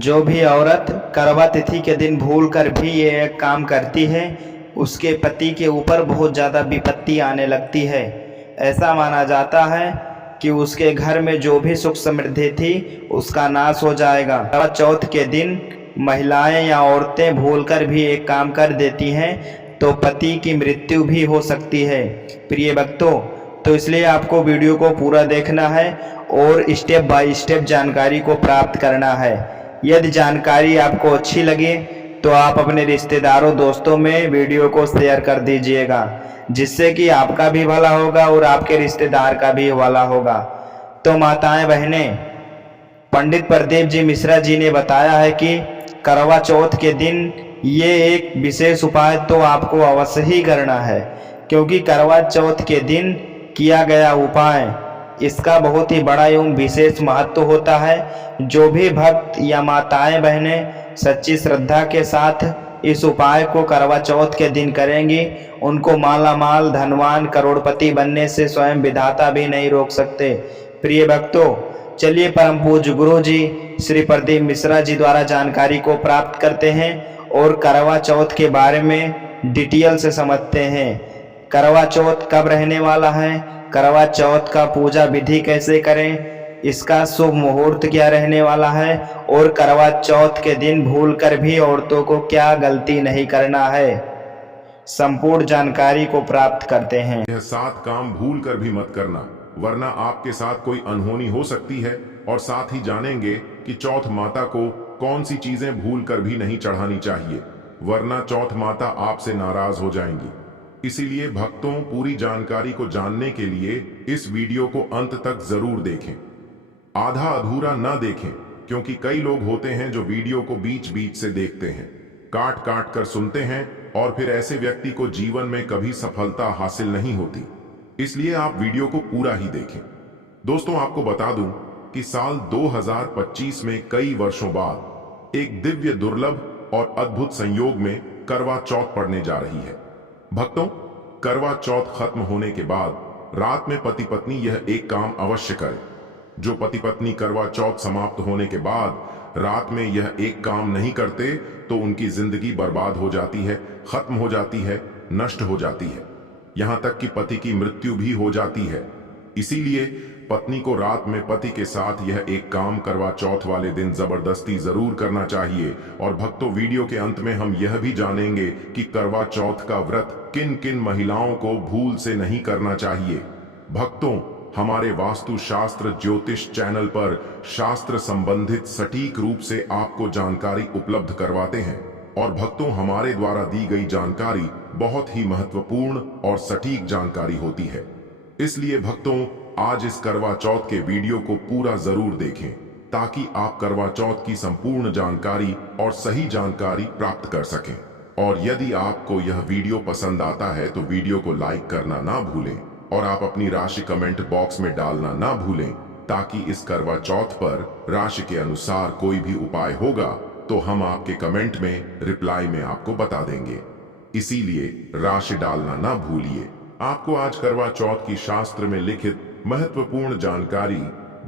जो भी औरत करवा तिथि के दिन भूलकर भी ये एक काम करती है, उसके पति के ऊपर बहुत ज़्यादा विपत्ति आने लगती है। ऐसा माना जाता है कि उसके घर में जो भी सुख समृद्धि थी उसका नाश हो जाएगा। करवा चौथ के दिन महिलाएं या औरतें भूलकर भी एक काम कर देती हैं तो पति की मृत्यु भी हो सकती है। प्रिय भक्तों, तो इसलिए आपको वीडियो को पूरा देखना है और स्टेप बाय स्टेप जानकारी को प्राप्त करना है। यदि जानकारी आपको अच्छी लगे तो आप अपने रिश्तेदारों दोस्तों में वीडियो को शेयर कर दीजिएगा, जिससे कि आपका भी भला होगा और आपके रिश्तेदार का भी भला होगा। तो माताएं बहनें, पंडित प्रदीप जी मिश्रा जी ने बताया है कि करवा चौथ के दिन ये एक विशेष उपाय तो आपको अवश्य ही करना है, क्योंकि करवा चौथ के दिन किया गया उपाय इसका बहुत ही बड़ा एवं विशेष महत्व होता है। जो भी भक्त या माताएं बहनें सच्ची श्रद्धा के साथ इस उपाय को करवा चौथ के दिन करेंगी, उनको माला माल धनवान करोड़पति बनने से स्वयं विधाता भी नहीं रोक सकते। प्रिय भक्तों, चलिए परम पूज्य गुरु जी श्री प्रदीप मिश्रा जी द्वारा जानकारी को प्राप्त करते हैं और करवा चौथ के बारे में डिटेल से समझते हैं। करवा चौथ कब रहने वाला है, करवा चौथ का पूजा विधि कैसे करें, इसका शुभ मुहूर्त क्या रहने वाला है और करवा चौथ के दिन भूलकर भी औरतों को क्या गलती नहीं करना है, संपूर्ण जानकारी को प्राप्त करते हैं। यह 7 काम भूल कर भी मत करना, वरना आपके साथ कोई अनहोनी हो सकती है। और साथ ही जानेंगे कि चौथ माता को कौन सी चीजें भूल कर भी नहीं चढ़ानी चाहिए, वरना चौथ माता आपसे नाराज हो जाएंगी। इसीलिए भक्तों, पूरी जानकारी को जानने के लिए इस वीडियो को अंत तक जरूर देखें, आधा अधूरा ना देखें, क्योंकि कई लोग होते हैं जो वीडियो को बीच बीच से देखते हैं, काट काट कर सुनते हैं और फिर ऐसे व्यक्ति को जीवन में कभी सफलता हासिल नहीं होती। इसलिए आप वीडियो को पूरा ही देखें। दोस्तों, आपको बता दूं कि साल 2025 में कई वर्षों बाद एक दिव्य दुर्लभ और अद्भुत संयोग में करवा चौथ पड़ने जा रही है। भक्तों, करवा चौथ खत्म होने के बाद रात में पति पत्नी यह एक काम अवश्य करें। जो पति पत्नी करवा चौथ समाप्त होने के बाद रात में यह एक काम नहीं करते तो उनकी जिंदगी बर्बाद हो जाती है, खत्म हो जाती है, नष्ट हो जाती है, यहां तक कि पति की मृत्यु भी हो जाती है। इसीलिए पत्नी को रात में पति के साथ यह एक काम करवा चौथ वाले दिन जबरदस्ती जरूर करना चाहिए। और भक्तों, वीडियो के अंत में हम यह भी जानेंगे कि करवा चौथ का व्रत किन किन महिलाओं को भूल से नहीं करना चाहिए। भक्तों, हमारे वास्तु शास्त्र ज्योतिष चैनल पर शास्त्र संबंधित सटीक रूप से आपको जानकारी उपलब्ध करवाते हैं। और भक्तों, हमारे द्वारा दी गई जानकारी बहुत ही महत्वपूर्ण और सटीक जानकारी होती है। इसलिए भक्तों, आज इस करवा चौथ के वीडियो को पूरा जरूर देखें, ताकि आप करवा चौथ की संपूर्ण जानकारी और सही जानकारी प्राप्त कर सकें। और यदि आपको यह वीडियो पसंद आता है तो वीडियो को लाइक करना ना भूलें और आप अपनी राशि कमेंट बॉक्स में डालना ना भूलें, ताकि इस करवा चौथ पर राशि के अनुसार कोई भी उपाय होगा तो हम आपके कमेंट में रिप्लाई में आपको बता देंगे। इसीलिए राशि डालना ना भूलिए। आपको आज करवा चौथ की शास्त्र में लिखित महत्वपूर्ण जानकारी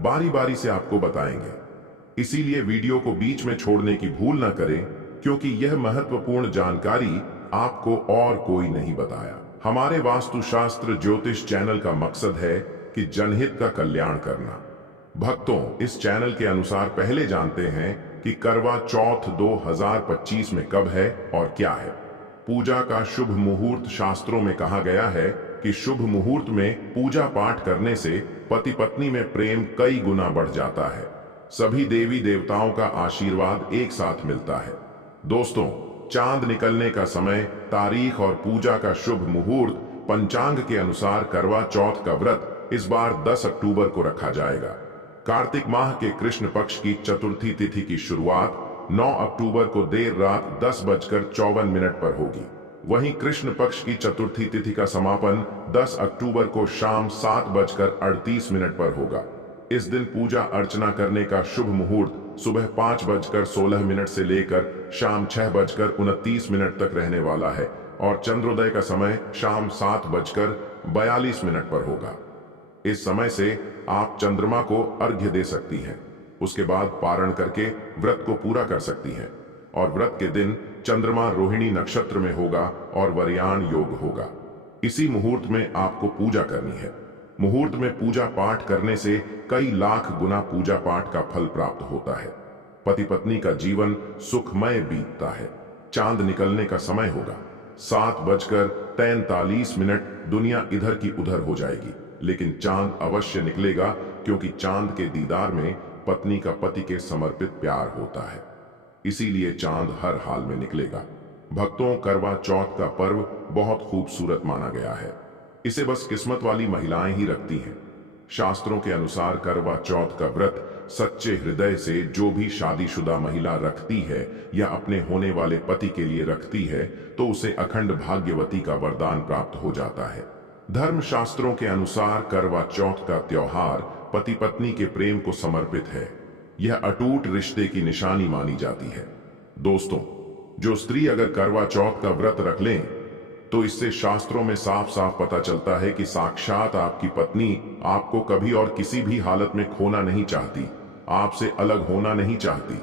बारी बारी से आपको बताएंगे। इसीलिए वीडियो को बीच में छोड़ने की भूल ना करें, क्योंकि यह महत्वपूर्ण जानकारी आपको और कोई नहीं बताया। हमारे वास्तुशास्त्र ज्योतिष चैनल का मकसद है कि जनहित का कल्याण करना। भक्तों, इस चैनल के अनुसार पहले जानते हैं कि करवा चौथ 2025 में कब है और क्या है। पूजा का शुभ मुहूर्त शास्त्रों में कहा गया है कि शुभ मुहूर्त में पूजा पाठ करने से पति पत्नी में प्रेम कई गुना बढ़ जाता है। सभी देवी देवताओं का आशीर्वाद एक साथ मिलता है। दोस्तों, चांद निकलने का समय, तारीख और पूजा का शुभ मुहूर्त पंचांग के अनुसार करवा चौथ का व्रत इस बार 10 अक्टूबर को रखा जाएगा। कार्तिक माह के कृष्ण पक्ष की चतुर्थी तिथि की शुरुआत 9 अक्टूबर को देर रात 10:54 पर होगी। वहीं कृष्ण पक्ष की चतुर्थी तिथि का समापन 10 अक्टूबर को शाम 7:38 पर होगा। इस दिन पूजा अर्चना करने का शुभ मुहूर्त सुबह 5:16 से लेकर शाम 6:29 तक रहने वाला है और चंद्रोदय का समय शाम 7:42 पर होगा। इस समय से आप चंद्रमा को अर्घ्य दे सकती हैं। उसके बाद पारण करके व्रत को पूरा कर सकती हैं। और व्रत के दिन चंद्रमा रोहिणी नक्षत्र में होगा और वरयान योग होगा। इसी मुहूर्त में आपको पूजा करनी है। मुहूर्त में पूजा पाठ करने से कई लाख गुना पूजा पाठ का फल प्राप्त होता है। पति पत्नी का जीवन सुखमय बीतता है। चांद निकलने का समय होगा। 7:43 दुनिया इधर की उधर हो जाएगी, लेकिन चांद अवश्य निकलेगा, क्योंकि चांद के दीदार में पत्नी का पति के समर्पित प्यार होता है। इसीलिए चांद हर हाल में निकलेगा। भक्तों, करवा चौथ का पर्व बहुत खूबसूरत माना गया है। इसे बस किस्मत वाली महिलाएं ही रखती हैं। शास्त्रों के अनुसार करवा चौथ का व्रत सच्चे हृदय से जो भी शादीशुदा महिला रखती है या अपने होने वाले पति के लिए रखती है, तो उसे अखंड भाग्यवती का वरदान प्राप्त हो जाता है। धर्म शास्त्रों के अनुसार करवा चौथ का त्योहार पति पत्नी के प्रेम को समर्पित है। यह अटूट रिश्ते की निशानी मानी जाती है। दोस्तों, जो स्त्री अगर करवा चौथ का व्रत रख लें, तो इससे शास्त्रों में साफ साफ पता चलता है कि साक्षात आपकी पत्नी आपको कभी और किसी भी हालत में खोना नहीं चाहती, आपसे अलग होना नहीं चाहती।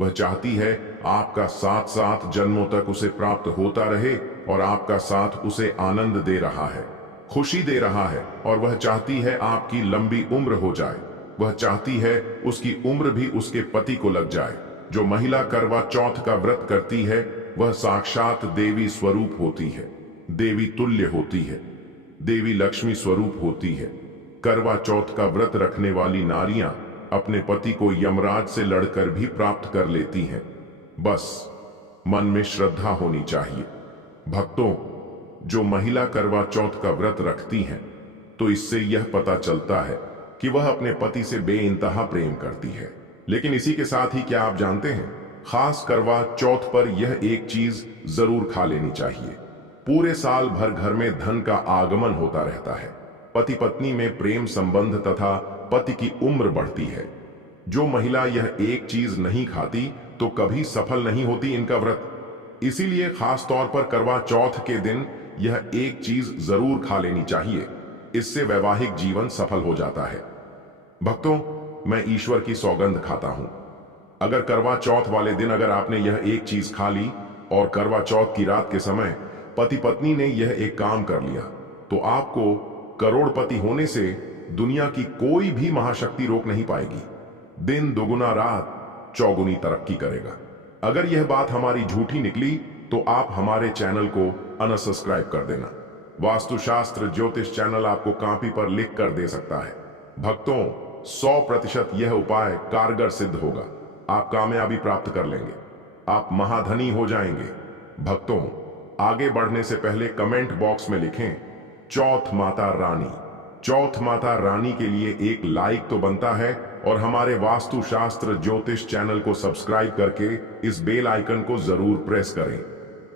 वह चाहती है आपका साथ साथ जन्मों तक उसे प्राप्त होता रहे, और आपका साथ उसे आनंद दे रहा है, खुशी दे रहा है। और वह चाहती है आपकी लंबी उम्र हो जाए। वह चाहती है उसकी उम्र भी उसके पति को लग जाए। जो महिला करवा चौथ का व्रत करती है, वह साक्षात देवी स्वरूप होती है, देवी तुल्य होती है, देवी लक्ष्मी स्वरूप होती है। करवा चौथ का व्रत रखने वाली नारियां अपने पति को यमराज से लड़कर भी प्राप्त कर लेती हैं। बस मन में श्रद्धा होनी चाहिए। भक्तों, जो महिला करवा चौथ का व्रत रखती हैं, तो इससे यह पता चलता है कि वह अपने पति से बेइंतहा प्रेम करती है। लेकिन इसी के साथ ही क्या आप जानते हैं, खास करवा चौथ पर यह एक चीज जरूर खा लेनी चाहिए। पूरे साल भर घर में धन का आगमन होता रहता है। पति पत्नी में प्रेम संबंध तथा पति की उम्र बढ़ती है। जो महिला यह एक चीज नहीं खाती, तो कभी सफल नहीं होती इनका व्रत। इसीलिए खास तौर पर करवा चौथ के दिन यह एक चीज जरूर खा लेनी चाहिए। इससे वैवाहिक जीवन सफल हो जाता है। भक्तों, मैं ईश्वर की सौगंध खाता हूं, अगर करवा चौथ वाले दिन अगर आपने यह एक चीज खा ली और करवा चौथ की रात के समय पति पत्नी ने यह एक काम कर लिया, तो आपको करोड़पति होने से दुनिया की कोई भी महाशक्ति रोक नहीं पाएगी। दिन दुगुना रात चौगुनी तरक्की करेगा। अगर यह बात हमारी झूठी निकली, तो आप हमारे चैनल को अनसब्सक्राइब कर देना। वास्तुशास्त्र ज्योतिष चैनल आपको कॉपी पर लिख कर दे सकता है। भक्तों, 100% यह उपाय कारगर सिद्ध होगा। आप कामयाबी प्राप्त कर लेंगे, आप महाधनी हो जाएंगे। भक्तों, आगे बढ़ने से पहले कमेंट बॉक्स में लिखें चौथ माता रानी। चौथ माता रानी के लिए एक लाइक तो बनता है, और हमारे वास्तुशास्त्र ज्योतिष चैनल को सब्सक्राइब करके इस बेल आइकन को जरूर प्रेस करें।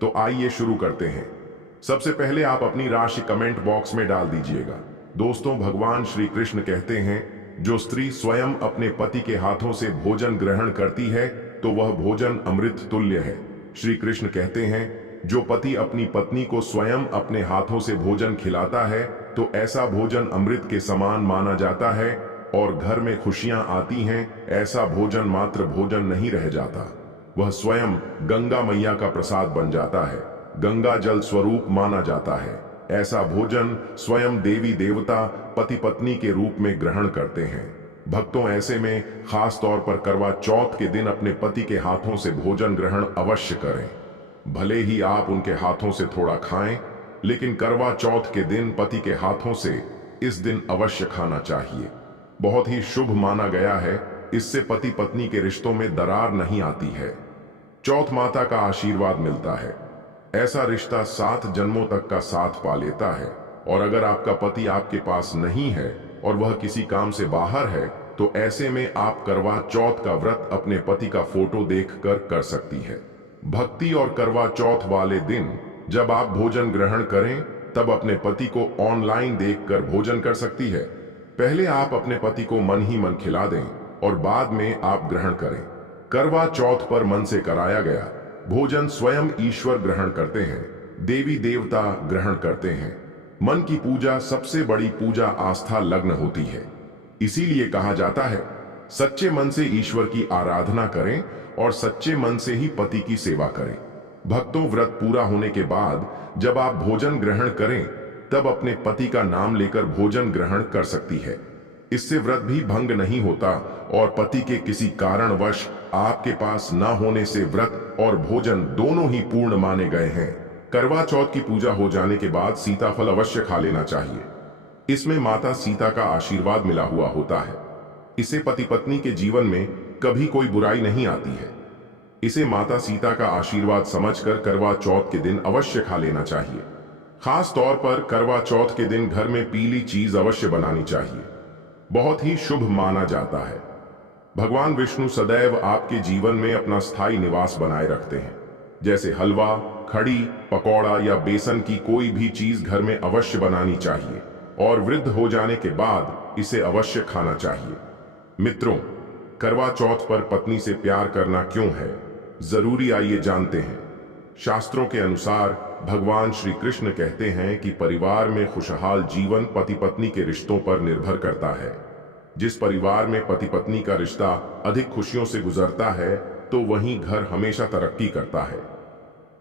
तो आइए शुरू करते हैं। सबसे पहले आप अपनी राशि कमेंट बॉक्स में डाल दीजिएगा। दोस्तों, भगवान श्री कृष्ण कहते हैं, जो स्त्री स्वयं अपने पति के हाथों से भोजन ग्रहण करती है, तो वह भोजन अमृत तुल्य है। श्री कृष्ण कहते हैं, जो पति अपनी पत्नी को स्वयं अपने हाथों से भोजन खिलाता है, तो ऐसा भोजन अमृत के समान माना जाता है, और घर में खुशियां आती हैं। ऐसा भोजन मात्र भोजन नहीं रह जाता, वह स्वयं गंगा मैया का प्रसाद बन जाता है, गंगा जल स्वरूप माना जाता है। ऐसा भोजन स्वयं देवी देवता पति पत्नी के रूप में ग्रहण करते हैं। भक्तों, ऐसे में खास तौर पर करवा चौथ के दिन अपने पति के हाथों से भोजन ग्रहण अवश्य करें। भले ही आप उनके हाथों से थोड़ा खाएं, लेकिन करवा चौथ के दिन पति के हाथों से इस दिन अवश्य खाना चाहिए। बहुत ही शुभ माना गया है। इससे पति पत्नी के रिश्तों में दरार नहीं आती है। चौथ माता का आशीर्वाद मिलता है। ऐसा रिश्ता 7 जन्मों तक का साथ पा लेता है। और अगर आपका पति आपके पास नहीं है और वह किसी काम से बाहर है, तो ऐसे में आप करवा चौथ का व्रत अपने पति का फोटो देखकर कर सकती है। भक्ति और करवा चौथ वाले दिन जब आप भोजन ग्रहण करें, तब अपने पति को ऑनलाइन देखकर भोजन कर सकती है। पहले आप अपने पति को मन ही मन खिला दें और बाद में आप ग्रहण करें। करवा चौथ पर मन से कराया गया भोजन स्वयं ईश्वर ग्रहण करते हैं, देवी देवता ग्रहण करते हैं। मन की पूजा सबसे बड़ी पूजा आस्था लग्न होती है। इसीलिए कहा जाता है, सच्चे मन से ईश्वर की आराधना करें और सच्चे मन से ही पति की सेवा करें। भक्तों, व्रत पूरा होने के बाद जब आप भोजन ग्रहण करें तब अपने पति का नाम लेकर भोजन ग्रहण कर सकती है। इससे व्रत भी भंग नहीं होता और पति के किसी कारणवश आपके पास न होने से व्रत और भोजन दोनों ही पूर्ण माने गए हैं। करवा चौथ की पूजा हो जाने के बाद सीताफल अवश्य खा लेना चाहिए। इसमें माता सीता का आशीर्वाद मिला हुआ होता है। इसे पति पत्नी के जीवन में कभी कोई बुराई नहीं आती है। इसे माता सीता का आशीर्वाद समझकर करवा चौथ के दिन अवश्य खा लेना चाहिए। खास तौर पर करवा चौथ के दिन घर में पीली चीज अवश्य बनानी चाहिए, बहुत ही शुभ माना जाता है। भगवान विष्णु सदैव आपके जीवन में अपना स्थायी निवास बनाए रखते हैं। जैसे हलवा, खड़ी, पकौड़ा या बेसन की कोई भी चीज घर में अवश्य बनानी चाहिए और वृद्ध हो जाने के बाद इसे अवश्य खाना चाहिए। मित्रों, करवा चौथ पर पत्नी से प्यार करना क्यों है जरूरी, आइए जानते हैं। शास्त्रों के अनुसार भगवान श्री कृष्ण कहते हैं कि परिवार में खुशहाल जीवन पति पत्नी के रिश्तों पर निर्भर करता है। जिस परिवार में पति पत्नी का रिश्ता अधिक खुशियों से गुजरता है तो वहीं घर हमेशा तरक्की करता है।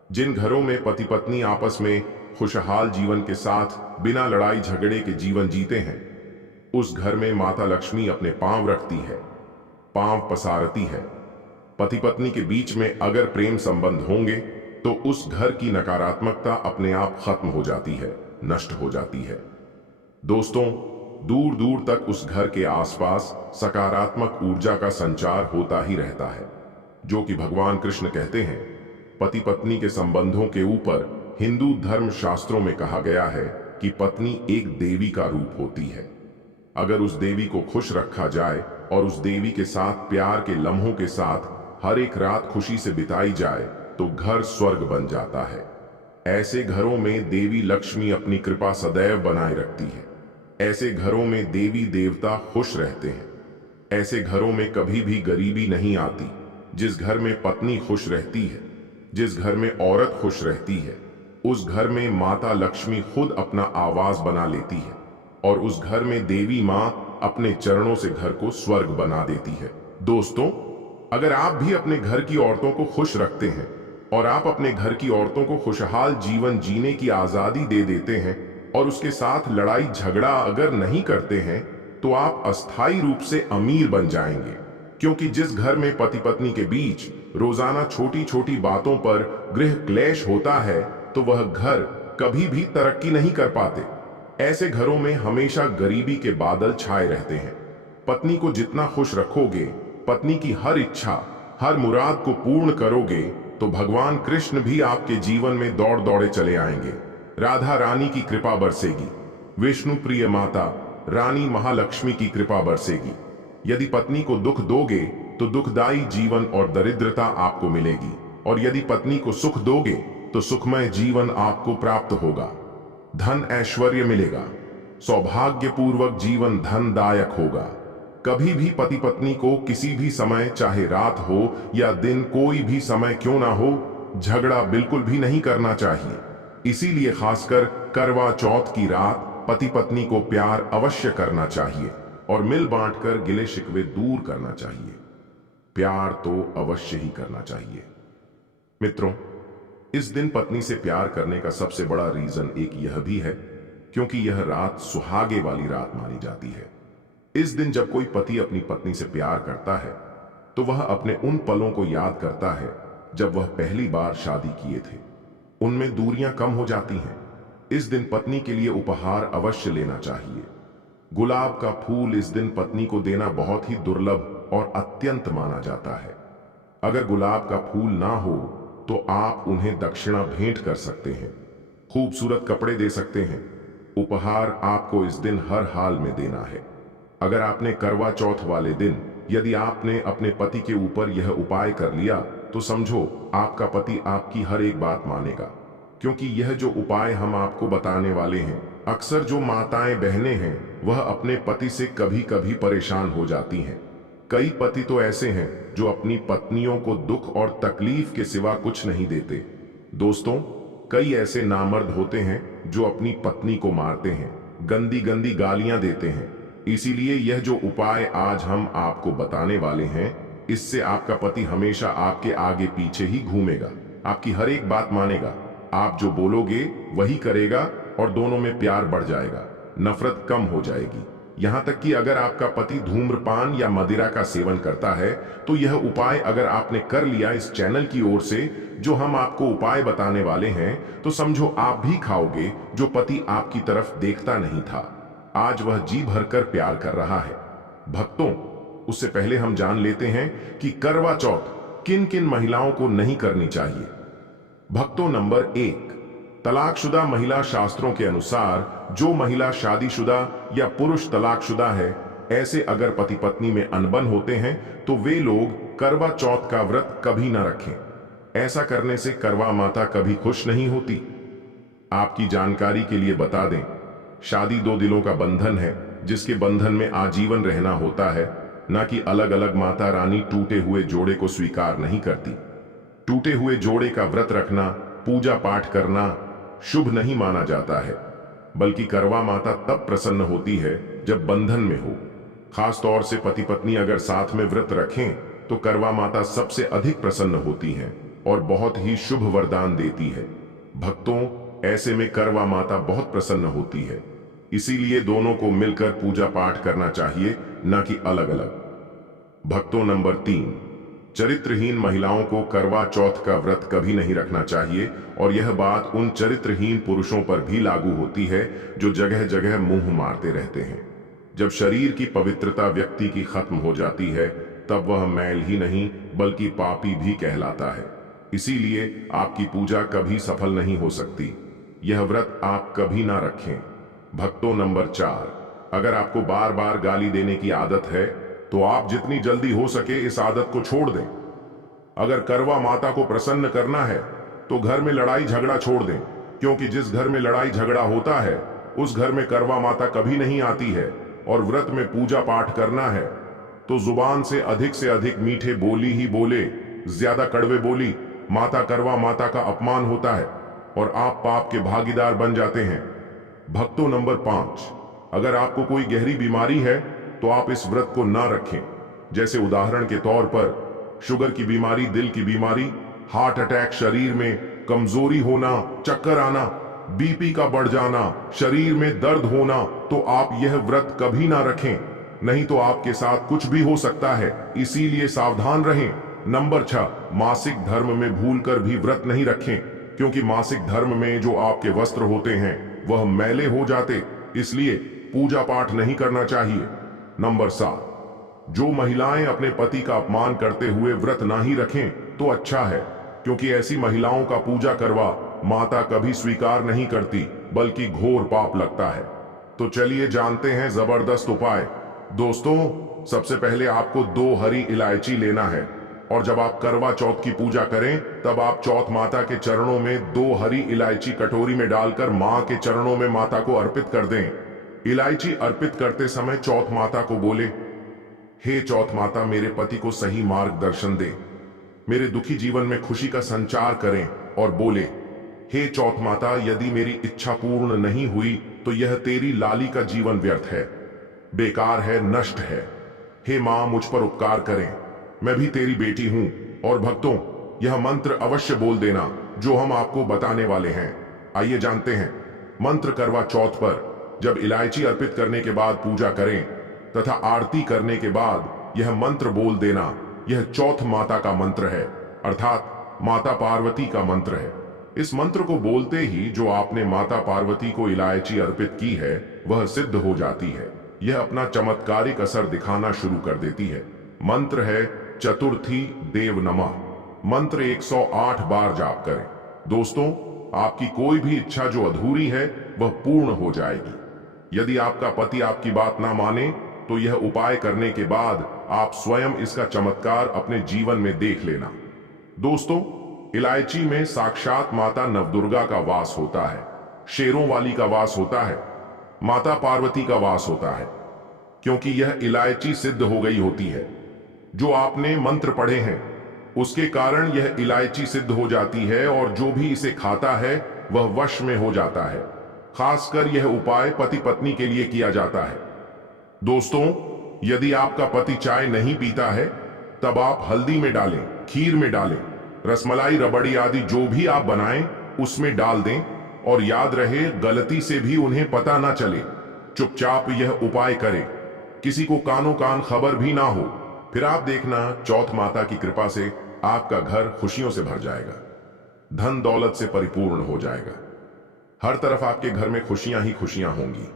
जिन घरों में पति पत्नी आपस में खुशहाल जीवन के साथ बिना लड़ाई झगड़े के जीवन जीते हैं, उस घर में माता लक्ष्मी अपने पांव रखती है, पांव पसारती है। पति पत्नी के बीच में अगर प्रेम संबंध होंगे तो उस घर की नकारात्मकता अपने आप खत्म हो जाती है, नष्ट हो जाती है। दोस्तों, दूर दूर तक उस घर के आसपास सकारात्मक ऊर्जा का संचार होता ही रहता है। जो कि भगवान कृष्ण कहते हैं, पति पत्नी के संबंधों के ऊपर हिंदू धर्म शास्त्रों में कहा गया है कि पत्नी एक देवी का रूप होती है। अगर उस देवी को खुश रखा जाए और उस देवी के साथ प्यार के लम्हों के साथ हर एक रात खुशी से बिताई जाए तो घर स्वर्ग बन जाता है। ऐसे घरों में देवी लक्ष्मी अपनी कृपा सदैव बनाए रखती है। ऐसे घरों में देवी देवता खुश रहते हैं। ऐसे घरों में कभी भी गरीबी नहीं आती। जिस घर में पत्नी खुश रहती है, जिस घर में औरत खुश रहती है, उस घर में माता लक्ष्मी खुद अपना आवास बना लेती है और उस घर में देवी मां अपने चरणों से घर को स्वर्ग बना देती है। दोस्तों, अगर आप भी अपने घर की औरतों को खुश रखते हैं और आप अपने घर की औरतों को खुशहाल जीवन जीने की आजादी दे देते हैं और उसके साथ लड़ाई झगड़ा अगर नहीं करते हैं तो आप अस्थायी रूप से अमीर बन जाएंगे। क्योंकि जिस घर में पति पत्नी के बीच रोजाना छोटी छोटी बातों पर गृह क्लेश होता है तो वह घर कभी भी तरक्की नहीं कर पाते। ऐसे घरों में हमेशा गरीबी के बादल छाए रहते हैं। पत्नी को जितना खुश रखोगे, पत्नी की हर इच्छा, हर मुराद को पूर्ण करोगे तो भगवान कृष्ण भी आपके जीवन में दौड़ दौड़े चले आएंगे। राधा रानी की कृपा बरसेगी, विष्णु प्रिय माता रानी महालक्ष्मी की कृपा बरसेगी। यदि पत्नी को दुख दोगे तो दुखदायी जीवन और दरिद्रता आपको मिलेगी, और यदि पत्नी को सुख दोगे तो सुखमय जीवन आपको प्राप्त होगा। धन ऐश्वर्य मिलेगा, सौभाग्यपूर्वक जीवन धनदायक होगा। कभी भी पति पत्नी को किसी भी समय, चाहे रात हो या दिन, कोई भी समय क्यों ना हो, झगड़ा बिल्कुल भी नहीं करना चाहिए। इसीलिए खासकर करवा चौथ की रात पति पत्नी को प्यार अवश्य करना चाहिए और मिल बांटकर गिले शिकवे दूर करना चाहिए। प्यार तो अवश्य ही करना चाहिए। मित्रों, इस दिन पत्नी से प्यार करने का सबसे बड़ा रीजन एक यह भी है क्योंकि यह रात सुहागे वाली रात मानी जाती है। इस दिन जब कोई पति अपनी पत्नी से प्यार करता है तो वह अपने उन पलों को याद करता है जब वह पहली बार शादी किए थे। उनमें दूरियां कम हो जाती हैं। इस दिन पत्नी के लिए उपहार अवश्य लेना चाहिए। गुलाब का फूल इस दिन पत्नी को देना बहुत ही दुर्लभ और अत्यंत माना जाता है। अगर गुलाब का फूल ना हो तो आप उन्हें दक्षिणा भेंट कर सकते हैं, खूबसूरत कपड़े दे सकते हैं। उपहार आपको इस दिन हर हाल में देना है। अगर आपने करवा चौथ वाले दिन यदि आपने अपने पति के ऊपर यह उपाय कर लिया तो समझो आपका पति आपकी हर एक बात मानेगा। क्योंकि यह जो उपाय हम आपको बताने वाले हैं, अक्सर जो माताएं बहनें हैं वह अपने पति से कभी कभी परेशान हो जाती हैं। कई पति तो ऐसे हैं जो अपनी पत्नियों को दुख और तकलीफ के सिवा कुछ नहीं देते। दोस्तों, कई ऐसे नामर्द होते हैं जो अपनी पत्नी को मारते हैं, गंदी गंदी गालियां देते हैं, इसीलिए यह जो उपाय आज हम आपको बताने वाले हैं, इससे आपका पति हमेशा आपके आगे पीछे ही घूमेगा, आपकी हर एक बात मानेगा, आप जो बोलोगे वही करेगा और दोनों में प्यार बढ़ जाएगा, नफरत कम हो जाएगी। यहां तक कि अगर आपका पति धूम्रपान या मदिरा का सेवन करता है तो यह उपाय अगर आपने कर लिया इस चैनल की ओर से जो हम आपको उपाय बताने वाले हैं, तो समझो आप भी खाओगे जो पति आपकी तरफ देखता नहीं था, आज वह जी भरकर प्यार कर रहा है। भक्तों, उससे पहले हम जान लेते हैं कि करवा चौथ किन किन महिलाओं को नहीं करनी चाहिए। भक्तों, नंबर 1, तलाकशुदा महिला। शास्त्रों के अनुसार जो महिला शादीशुदा या पुरुष तलाकशुदा है, ऐसे अगर पति पत्नी में अनबन होते हैं तो वे लोग करवा चौथ का व्रत कभी ना रखें। ऐसा करने से करवा माता कभी खुश नहीं होती। आपकी जानकारी के लिए बता दें, शादी 2 दिलों का बंधन है जिसके बंधन में आजीवन रहना होता है, ना कि अलग अलग। माता रानी टूटे हुए जोड़े को स्वीकार नहीं करती। टूटे हुए जोड़े का व्रत रखना, पूजा पाठ करना शुभ नहीं माना जाता है, बल्कि करवा माता तब प्रसन्न होती है जब बंधन में हो। खास तौर से पति पत्नी अगर साथ में व्रत रखें तो करवा माता सबसे अधिक प्रसन्न होती है और बहुत ही शुभ वरदान देती है। भक्तों, ऐसे में करवा माता बहुत प्रसन्न होती है, इसीलिए दोनों को मिलकर पूजा पाठ करना चाहिए, ना कि अलग अलग। भक्तों, नंबर 3, चरित्रहीन महिलाओं को करवा चौथ का व्रत कभी नहीं रखना चाहिए और यह बात उन चरित्रहीन पुरुषों पर भी लागू होती है जो जगह जगह मुंह मारते रहते हैं। जब शरीर की पवित्रता व्यक्ति की खत्म हो जाती है तब वह मैल ही नहीं बल्कि पापी भी कहलाता है। इसीलिए आपकी पूजा कभी सफल नहीं हो सकती। यह व्रत आप कभी ना रखें। भक्तों, नंबर 4, अगर आपको बार बार गाली देने की आदत है तो आप जितनी जल्दी हो सके इस आदत को छोड़ दें। अगर करवा माता को प्रसन्न करना है तो घर में लड़ाई झगड़ा छोड़ दें, क्योंकि जिस घर में लड़ाई झगड़ा होता है उस घर में करवा माता कभी नहीं आती है। और व्रत में पूजा पाठ करना है तो जुबान से अधिक मीठे बोली ही बोले, ज्यादा कड़वे बोली माता करवा माता का अपमान होता है और आप पाप के भागीदार बन जाते हैं। भक्तों, नंबर 5, अगर आपको कोई गहरी बीमारी है तो आप इस व्रत को ना रखें। जैसे उदाहरण के तौर पर शुगर की बीमारी, दिल की बीमारी, हार्ट अटैक, शरीर में कमजोरी होना, चक्कर आना, बीपी का बढ़ जाना, शरीर में दर्द होना, तो आप यह व्रत कभी ना रखें, नहीं तो आपके साथ कुछ भी हो सकता है, इसीलिए सावधान रहें। नंबर 6, मासिक धर्म में भूलकर भी व्रत नहीं रखें, क्योंकि मासिक धर्म में जो आपके वस्त्र होते हैं वह मैले हो जाते, इसलिए पूजा पाठ नहीं करना चाहिए। नंबर 7, जो महिलाएं अपने पति का अपमान करते हुए व्रत ना ही रखें तो अच्छा है, क्योंकि ऐसी महिलाओं का पूजा करवा माता कभी स्वीकार नहीं करती, बल्कि घोर पाप लगता है। तो चलिए जानते हैं जबरदस्त उपाय। दोस्तों, सबसे पहले आपको 2 हरी इलायची लेना है और जब आप करवा चौथ की पूजा करें तब आप चौथ माता के चरणों में 2 हरी इलायची कटोरी में डालकर मां के चरणों में माता को अर्पित कर दें। इलायची अर्पित करते समय चौथ माता को बोले, हे चौथ माता, मेरे पति को सही मार्गदर्शन दे, मेरे दुखी जीवन में खुशी का संचार करें। और बोले, हे चौथ माता, यदि मेरी इच्छा पूर्ण नहीं हुई तो यह तेरी लाली का जीवन व्यर्थ है, बेकार है, नष्ट है। हे मां, मुझ पर उपकार करें, मैं भी तेरी बेटी हूं। और भक्तों, यह मंत्र अवश्य बोल देना जो हम आपको बताने वाले हैं। आइए जानते हैं मंत्र। करवा चौथ पर जब इलायची अर्पित करने के बाद पूजा करें तथा आरती करने के बाद यह मंत्र बोल देना। यह चौथ माता का मंत्र है, अर्थात माता पार्वती का मंत्र है। इस मंत्र को बोलते ही जो आपने माता पार्वती को इलायची अर्पित की है वह सिद्ध हो जाती है। यह अपना चमत्कारिक असर दिखाना शुरू कर देती है। मंत्र है चतुर्थी देव नमः। मंत्र 108 बार जाप करें। दोस्तों, आपकी कोई भी इच्छा जो अधूरी है वह पूर्ण हो जाएगी। यदि आपका पति आपकी बात ना माने तो यह उपाय करने के बाद आप स्वयं इसका चमत्कार अपने जीवन में देख लेना। दोस्तों, इलायची में साक्षात माता नवदुर्गा का वास होता है, शेरों वाली का वास होता है, माता पार्वती का वास होता है, क्योंकि यह इलायची सिद्ध हो गई होती है। जो आपने मंत्र पढ़े हैं उसके कारण यह इलायची सिद्ध हो जाती है और जो भी इसे खाता है वह वश में हो जाता है। खासकर यह उपाय पति पत्नी के लिए किया जाता है। दोस्तों, यदि आपका पति चाय नहीं पीता है, तब आप हल्दी में डालें, खीर में डालें, रसमलाई, रबड़ी आदि जो भी आप बनाएं उसमें डाल दें, और याद रहे गलती से भी उन्हें पता ना चले। चुपचाप यह उपाय करें, किसी को कानो कान खबर भी ना हो। फिर आप देखना, चौथ माता की कृपा से आपका घर खुशियों से भर जाएगा, धन दौलत से परिपूर्ण हो जाएगा। हर तरफ आपके घर में खुशियां ही खुशियां होंगी,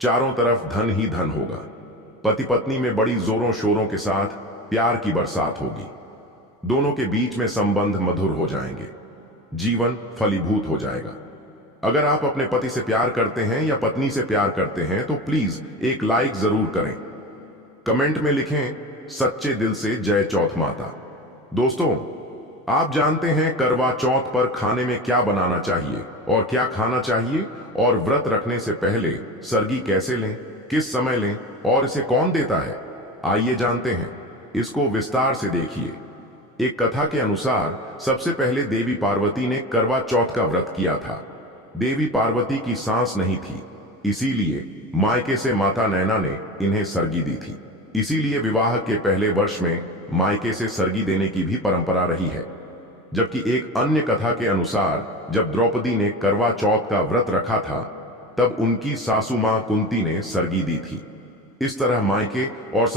चारों तरफ धन ही धन होगा। पति पत्नी में बड़ी जोरों शोरों के साथ प्यार की बरसात होगी, दोनों के बीच में संबंध मधुर हो जाएंगे, जीवन फलीभूत हो जाएगा। अगर आप अपने पति से प्यार करते हैं या पत्नी से प्यार करते हैं तो प्लीज एक लाइक जरूर करें, कमेंट में लिखें सच्चे दिल से जय चौथ माता। दोस्तों, आप जानते हैं करवा चौथ पर खाने में क्या बनाना चाहिए और क्या खाना चाहिए, और व्रत रखने से पहले सरगी कैसे लें, किस समय लें और इसे कौन देता है? आइए जानते हैं, इसको विस्तार से देखिए। एक कथा के अनुसार सबसे पहले देवी पार्वती ने करवा चौथ का व्रत किया था। देवी पार्वती की सांस नहीं थी, इसीलिए मायके से माता नैना ने इन्हें सरगी दी थी। इसीलिए विवाह के पहले वर्ष में मायके से सरगी देने की भी परंपरा रही है। जबकि एक अन्य कथा के अनुसार जब द्रौपदी ने करवा चौथ का व्रत रखा था, तब उनकी सासू मां कुंती ने सरगी दी थी। इस तरह मायके और